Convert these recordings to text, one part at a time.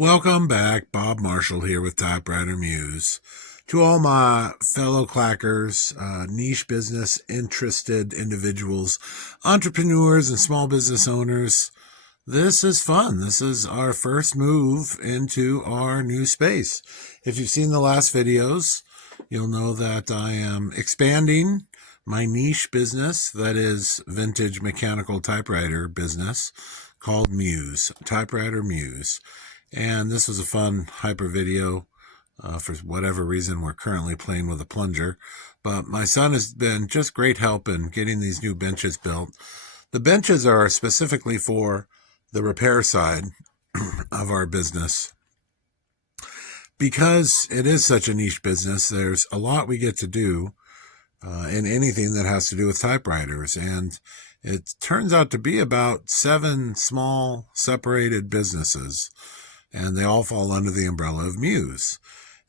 Welcome back. Bob Marshall here with Typewriter Muse. To all my fellow clackers, niche business interested individuals, entrepreneurs, and small business owners, this is fun. This is our first move into our new space. If you've seen the last videos, you'll know that I am expanding my niche business, that is vintage mechanical typewriter business, called Muse, Typewriter Muse. And this was a fun hyper video. For whatever reason, we're currently playing with a plunger. But my son has been just great help in getting these new benches built. The benches are specifically for the repair side of our business. Because it is such a niche business, there's a lot we get to do in anything that has to do with typewriters. And it turns out to be about 7 small separated businesses. And they all fall under the umbrella of Muse.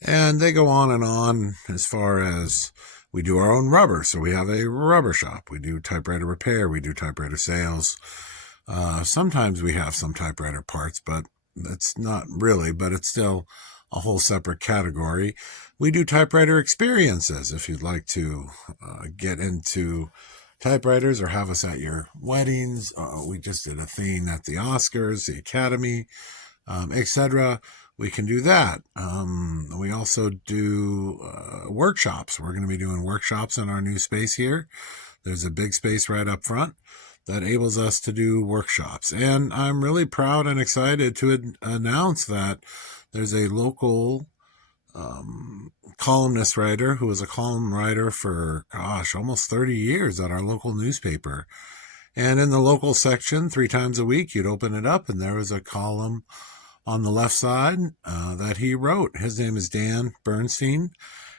And they go on as far as we do our own rubber. So we have a rubber shop. We do typewriter repair. We do typewriter sales. Sometimes we have some typewriter parts, but it's not really, but it's still a whole separate category. We do typewriter experiences. If you'd like to get into typewriters or have us at your weddings. We just did a thing at the Oscars, the Academy, etc. We can do that. We also do workshops. We're going to be doing workshops in our new space here. There's a big space right up front that enables us to do workshops. And I'm really proud and excited to announce that there's a local columnist writer who was a column writer for, almost 30 years at our local newspaper. And in the local section, 3 times a week, you'd open it up and there was a column on the left side that he wrote. His name is Dan Bernstein,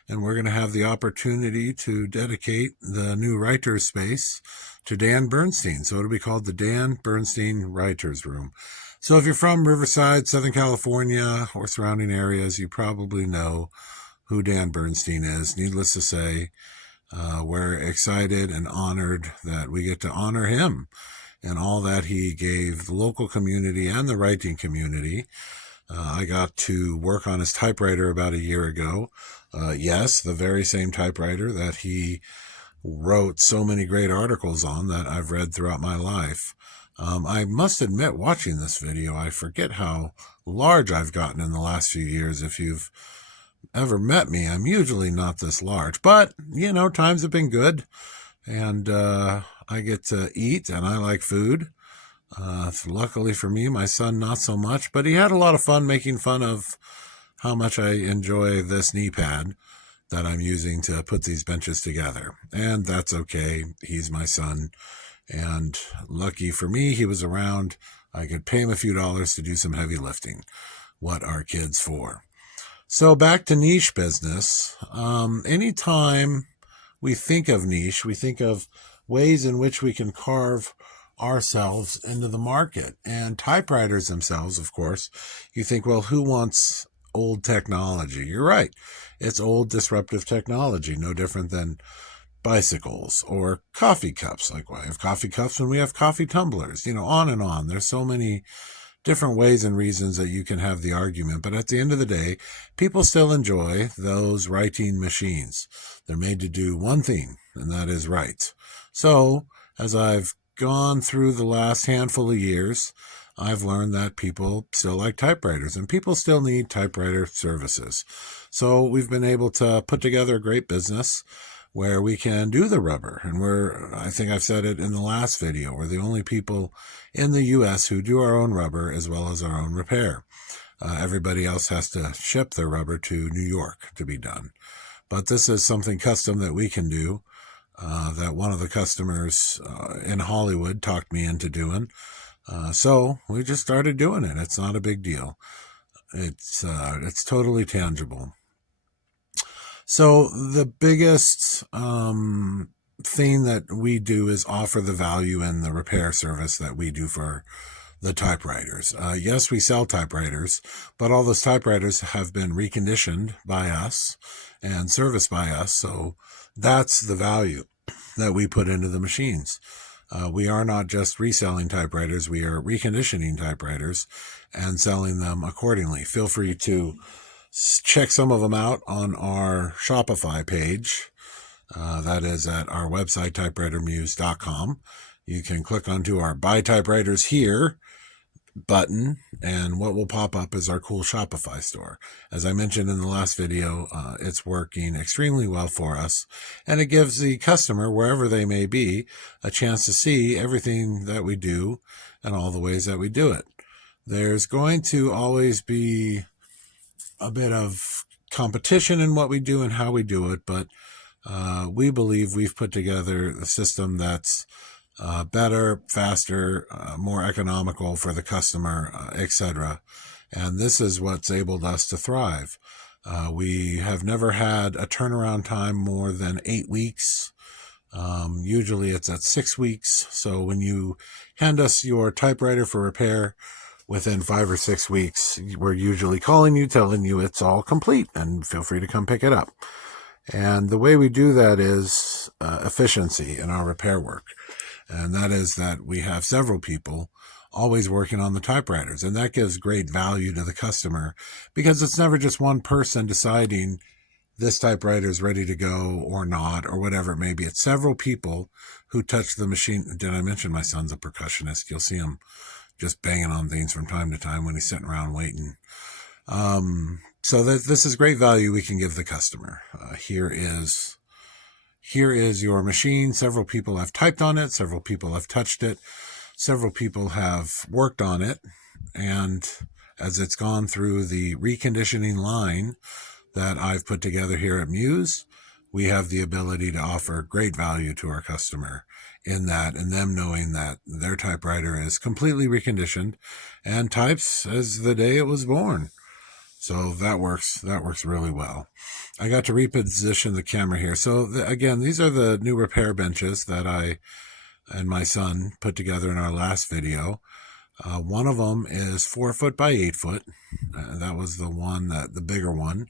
and we're going to have the opportunity to dedicate the new writer's space to Dan Bernstein. So it'll be called the Dan Bernstein Writer's Room. So if you're from Riverside, Southern California, or surrounding areas, you probably know who Dan Bernstein is. Needless to say, we're excited and honored that we get to honor him and all that he gave the local community and the writing community. I got to work on his typewriter about a year ago. Yes, the very same typewriter that he wrote so many great articles on that I've read throughout my life. I must admit, watching this video, I forget how large I've gotten in the last few years. If you've ever met me, I'm usually not this large. But, times have been good. And I get to eat, and I like food. Luckily for me, my son not so much, but he had a lot of fun making fun of how much I enjoy this knee pad that I'm using to put these benches together. And that's okay. He's my son. And lucky for me, he was around. I could pay him a few dollars to do some heavy lifting. What are kids for? So back to niche business. Anytime we think of niche, we think of ways in which we can carve ourselves into the market. And typewriters themselves, of course, you think, well, who wants old technology? You're right. It's old disruptive technology, no different than bicycles or coffee cups. Like, why have coffee cups when we have coffee tumblers? On and on. There's so many different ways and reasons that you can have the argument. But at the end of the day, people still enjoy those writing machines. They're made to do one thing, and that is write. So as I've gone through the last handful of years, I've learned that people still like typewriters and people still need typewriter services. So we've been able to put together a great business where we can do the rubber. And I think I've said it in the last video, we're the only people in the U.S. who do our own rubber as well as our own repair. Everybody else has to ship their rubber to New York to be done. But this is something custom that we can do, that one of the customers in Hollywood talked me into doing. So we just started doing it. It's not a big deal. It's totally tangible. So the biggest thing that we do is offer the value in the repair service that we do for the typewriters. Yes, we sell typewriters, but all those typewriters have been reconditioned by us and serviced by us. So that's the value that we put into the machines. We are not just reselling typewriters, we are reconditioning typewriters and selling them accordingly. Feel free to check some of them out on our Shopify page. That is at our website, typewritermuse.com. You can click onto our Buy Typewriters Here button, and what will pop up is our cool Shopify store. As I mentioned in the last video, it's working extremely well for us, and it gives the customer, wherever they may be, a chance to see everything that we do and all the ways that we do it. There's going to always be a bit of competition in what we do and how we do it, but we believe we've put together a system that's better, faster, more economical for the customer, etc. And this is what's enabled us to thrive. We have never had a turnaround time more than 8 weeks. Usually it's at 6 weeks. So when you hand us your typewriter for repair, within 5 or 6 weeks, we're usually calling you, telling you it's all complete and feel free to come pick it up. And the way we do that is efficiency in our repair work. And that is that we have several people always working on the typewriters. And that gives great value to the customer because it's never just one person deciding this typewriter is ready to go or not, or whatever it may be. It's several people who touch the machine. Did I mention my son's a percussionist? You'll see him just banging on things from time to time when he's sitting around waiting. So this is great value we can give the customer. Here is your machine. Several people have typed on it. Several people have touched it. Several people have worked on it. And as it's gone through the reconditioning line that I've put together here at Muse, we have the ability to offer great value to our customer in that, and them knowing that their typewriter is completely reconditioned and types as the day it was born. So that works really well. I got to reposition the camera here. So again, these are the new repair benches that I and my son put together in our last video. One of them is 4 foot by 8 foot. That was the bigger one.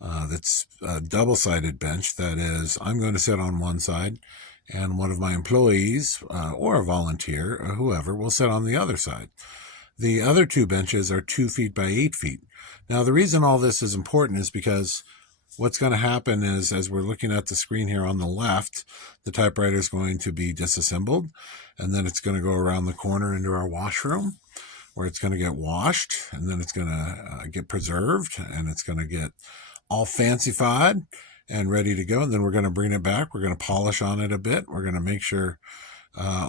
That's a double-sided bench. That is, I'm going to sit on one side, and one of my employees or a volunteer or whoever will sit on the other side. The other 2 benches are 2 feet by 8 feet. Now, the reason all this is important is because what's going to happen is, as we're looking at the screen here on the left, the typewriter is going to be disassembled, and then it's going to go around the corner into our washroom, where it's going to get washed, and then it's going to get preserved, and it's going to get all fancified and ready to go. And then we're going to bring it back. We're going to polish on it a bit. We're going to make sure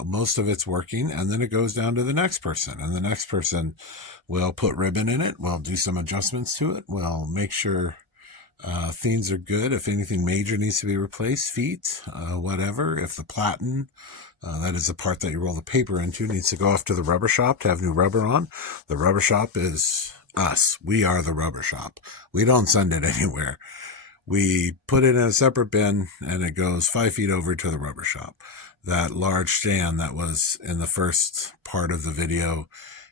most of it's working, and then it goes down to the next person, and the next person will put ribbon in it. We'll do some adjustments to it. We'll make sure things are good. If anything major needs to be replaced, feet, whatever. If the platen, that is the part that you roll the paper into, needs to go off to the rubber shop to have new rubber on, the rubber shop is us. We are the rubber shop. We don't send it anywhere. We put it in a separate bin, and it goes 5 feet over to the rubber shop. That large stand that was in the first part of the video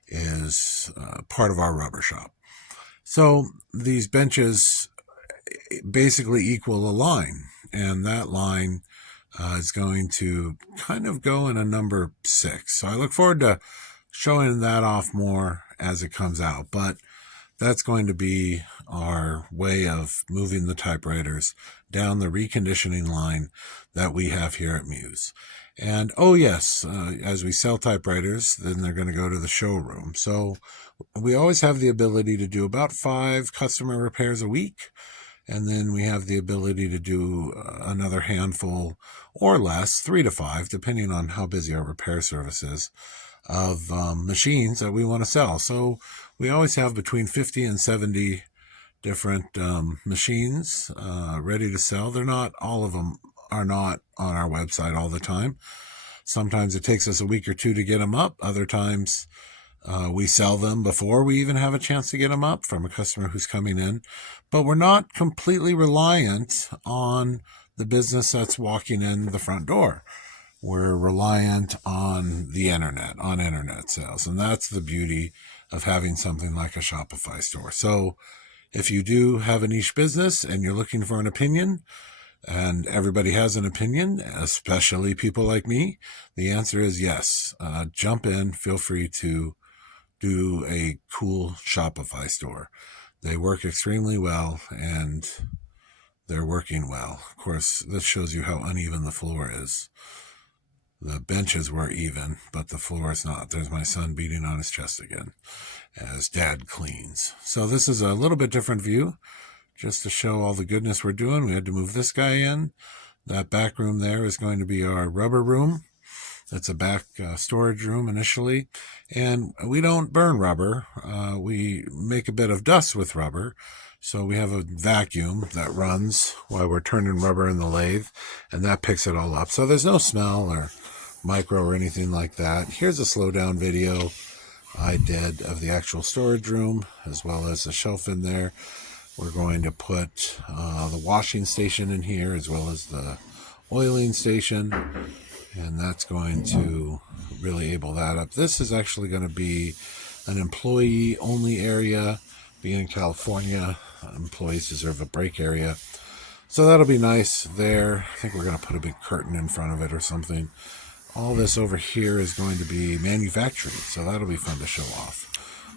is part of our rubber shop. So these benches basically equal a line, and that line is going to kind of go in a number 6. So I look forward to showing that off more as it comes out, but that's going to be our way of moving the typewriters down the reconditioning line that we have here at Muse. And oh yes, as we sell typewriters, then they're going to go to the showroom. So we always have the ability to do about 5 customer repairs a week. And then we have the ability to do another handful or less, 3 to 5, depending on how busy our repair service is, of machines that we want to sell. So we always have between 50 and 70 different machines ready to sell. All of them are not on our website all the time. Sometimes it takes us a week or 2 to get them up. Other times we sell them before we even have a chance to get them up from a customer who's coming in. But we're not completely reliant on the business that's walking in the front door. We're reliant on the internet, on internet sales. And that's the beauty of having something like a Shopify store. So if you do have a niche business and you're looking for an opinion, And everybody has an opinion, especially people like me. The answer is yes. Jump in. Feel free to do a cool Shopify store. They work extremely well, and they're working well. Of course, this shows you how uneven the floor is. The benches were even, but the floor is not. There's my son beating on his chest again as Dad cleans. So this is a little bit different view, just to show all the goodness we're doing. We had to move this guy in. That back room there is going to be our rubber room. That's a back storage room initially. And we don't burn rubber. We make a bit of dust with rubber. So we have a vacuum that runs while we're turning rubber in the lathe, and that picks it all up. So there's no smell or micro or anything like that. Here's a slow down video I did of the actual storage room, as well as the shelf in there. We're going to put the washing station in here, as well as the oiling station, and that's going to really able that up. This is actually going to be an employee only area. Being in California, employees deserve a break area, so that'll be nice there. I think we're going to put a big curtain in front of it or something. All this over here is going to be manufacturing, so that'll be fun to show off.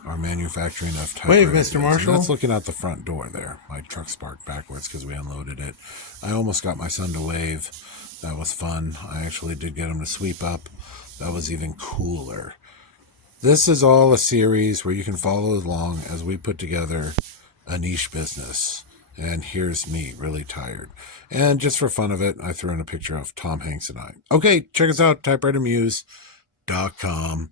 Our manufacturing of typewriters. Wave, Mr. Marshall. That's looking out the front door there. My truck's parked backwards because we unloaded it. I almost got my son to wave. That was fun. I actually did get him to sweep up. That was even cooler. This is all a series where you can follow along as we put together a niche business. And here's me, really tired. And just for fun of it, I threw in a picture of Tom Hanks and I. Okay, check us out, typewritermuse.com.